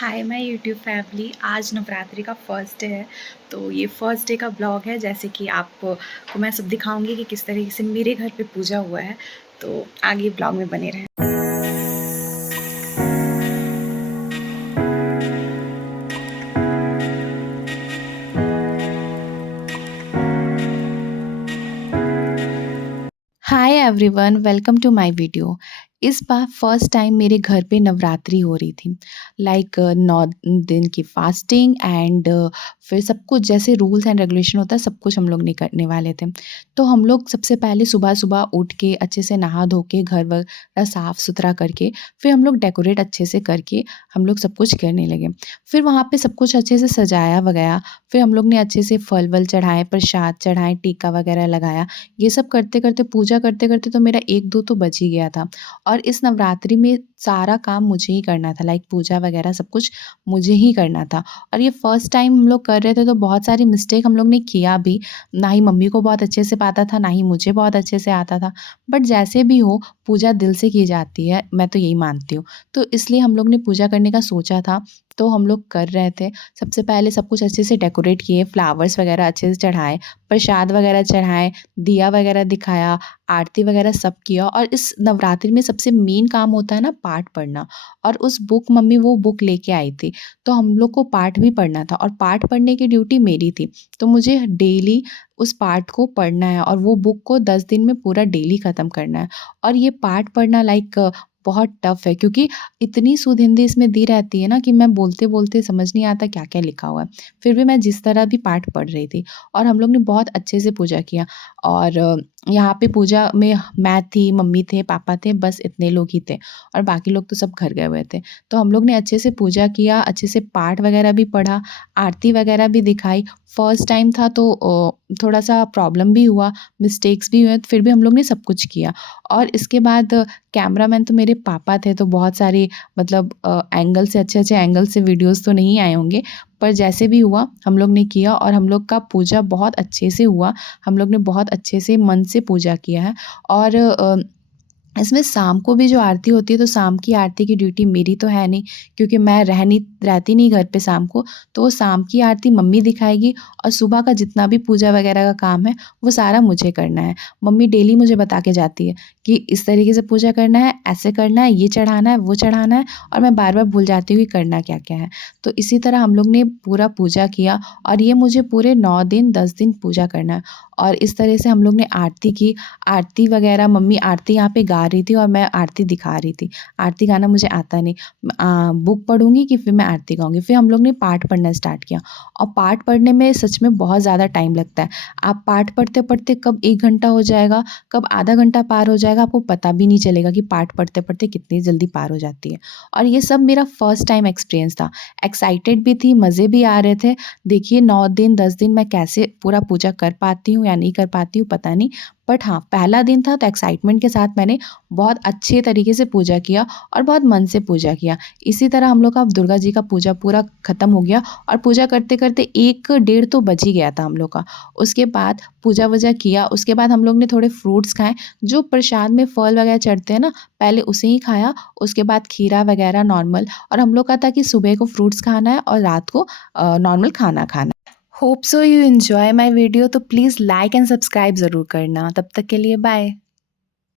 Hi my YouTube family. आज नवरात्रि का first day है, तो ये फर्स्ट डे का ब्लॉग है। जैसे कि आपको मैं सब दिखाऊंगी कि किस तरीके से मेरे घर पे पूजा हुआ है, तो आगे ब्लॉग में बने रहें। Hi everyone, welcome to my video. इस बार फर्स्ट टाइम मेरे घर पे नवरात्रि हो रही थी। लाइक 9 दिन की फास्टिंग एंड फिर सब कुछ जैसे रूल्स एंड रेगुलेशन होता है, सब कुछ हम लोग नहीं करने वाले थे। तो हम लोग सबसे पहले सुबह-सुबह उठ के अच्छे से नहा धो के घर वगैरह साफ-सुथरा करके फिर हम लोग डेकोरेट अच्छे से करके हम लोग सब कुछ करने लगे। फिर वहाँ पे सब कुछ अच्छे से सजाया वगैरह, फिर हम लोग ने अच्छे से फल-वल चढ़ाए, प्रसाद चढ़ाए, टीका वगैरह लगाया। ये सब करते-करते पूजा करते-करते तो मेरा 1-2 तो बज ही गया था। और इस नवरात्रि में सारा काम मुझे ही करना था, लाइक पूजा वगैरह सब कुछ मुझे ही करना था। और ये फर्स्ट टाइम हम लोग कर रहे थे, तो बहुत सारी मिस्टेक हम लोग ने किया भी। ना ही मम्मी को बहुत अच्छे से आता था, ना ही मुझे बहुत अच्छे से आता था। बट जैसे भी हो, पूजा दिल से की जाती है, मैं तो यही मानती हूँ। तो इसलिए हम लोग ने पूजा करने का सोचा था, तो हम लोग कर रहे थे। सबसे पहले सब कुछ अच्छे से डेकोरेट किए, फ्लावर्स वगैरह अच्छे से चढ़ाए, प्रसाद वगैरह चढ़ाए, दिया वगैरह दिखाया, आरती वगैरह सब किया। और इस नवरात्रि में सबसे मेन काम होता है ना, पाठ पढ़ना। और उस बुक मम्मी वो बुक लेके आई थी, तो हम लोग को पाठ भी पढ़ना था और पाठ पढ़ने की ड्यूटी मेरी थी। तो मुझे डेली उस पाठ को पढ़ना है और वो बुक को 10 दिन में पूरा डेली ख़त्म करना है। और ये पाठ पढ़ना लाइक बहुत टफ़ है, क्योंकि इतनी शुद्ध हिंदी इसमें दी रहती है ना कि मैं बोलते-बोलते समझ नहीं आता क्या-क्या लिखा हुआ है। फिर भी मैं जिस तरह भी पाठ पढ़ रही थी और हम लोग ने बहुत अच्छे से पूजा किया। और यहाँ पे पूजा में मैं थी, मम्मी थे, पापा थे, बस इतने लोग ही थे और बाकी लोग तो सब घर गए हुए थे। तो हम लोग ने अच्छे से पूजा किया, अच्छे से पाठ वगैरह भी पढ़ा, आरती वगैरह भी दिखाई। फर्स्ट टाइम था तो थोड़ा-सा प्रॉब्लम भी हुआ, मिस्टेक्स भी हुए, फिर भी हम लोग ने सब कुछ किया। और इसके बाद कैमरामैन तो मेरे पापा थे, तो बहुत सारे मतलब एंगल से अच्छे-अच्छे एंगल से वीडियोज़ तो नहीं आए होंगे, पर जैसे भी हुआ हम लोग ने किया और हम लोग का पूजा बहुत अच्छे से हुआ। हम लोग ने बहुत अच्छे से मन से पूजा किया है। और इसमें शाम को भी जो आरती होती है, तो शाम की आरती की ड्यूटी मेरी तो है नहीं, क्योंकि मैं रहती नहीं घर पे शाम को। तो वो शाम की आरती मम्मी दिखाएगी और सुबह का जितना भी पूजा वगैरह का काम है, वो सारा मुझे करना है। मम्मी डेली मुझे बता के जाती है कि इस तरीके से पूजा करना है, ऐसे करना है, ये चढ़ाना है, वो चढ़ाना है। और मैं बार-बार भूल जाती हूँ कि करना क्या-क्या है। तो इसी तरह हम लोग ने पूरा पूजा किया और ये मुझे पूरे 9 दिन 10 दिन पूजा करना है। और इस तरह से हम लोग ने आरती की। आरती वगैरह मम्मी आरती यहाँ पे गा रही थी और मैं आरती दिखा रही थी। आरती गाना मुझे आता नहीं। बुक पढ़ूँगी कि फिर मैं आरती गाऊँगी। फिर हम लोग ने पाठ पढ़ना स्टार्ट किया और पाठ पढ़ने में सच में बहुत ज़्यादा टाइम लगता है। आप पाठ पढ़ते-पढ़ते कब 1 घंटा हो जाएगा, कब आधा घंटा पार हो जाएगा, आपको पता भी नहीं चलेगा कि पाठ पढ़ते-पढ़ते कितनी जल्दी पार हो जाती है। और ये सब मेरा फर्स्ट टाइम एक्सपीरियंस था। एक्साइटेड भी थी, मज़े भी आ रहे थे। देखिए 9 दिन 10 दिन मैं कैसे पूरा पूजा कर पाती हूँ या नहीं कर पाती हूँ, पता नहीं। बट हाँ, पहला दिन था तो एक्साइटमेंट के साथ मैंने बहुत अच्छे तरीके से पूजा किया और बहुत मन से पूजा किया। इसी तरह हम लोग का दुर्गा जी का पूजा पूरा ख़त्म हो गया और पूजा करते-करते 1 डेढ़ तो बज ही गया था हम लोग का। उसके बाद पूजा-वूजा किया, उसके बाद हम लोग ने थोड़े फ्रूट्स खाए, जो प्रसाद में फल वगैरह चढ़ते हैं ना, पहले उसे ही खाया, उसके बाद खीरा वगैरह नॉर्मल। और हम लोग का था कि सुबह को फ्रूट्स खाना है और रात को नॉर्मल खाना खाना है। Hope so you enjoy my video, तो प्लीज़ लाइक एंड सब्सक्राइब ज़रूर करना। तब तक के लिए बाय।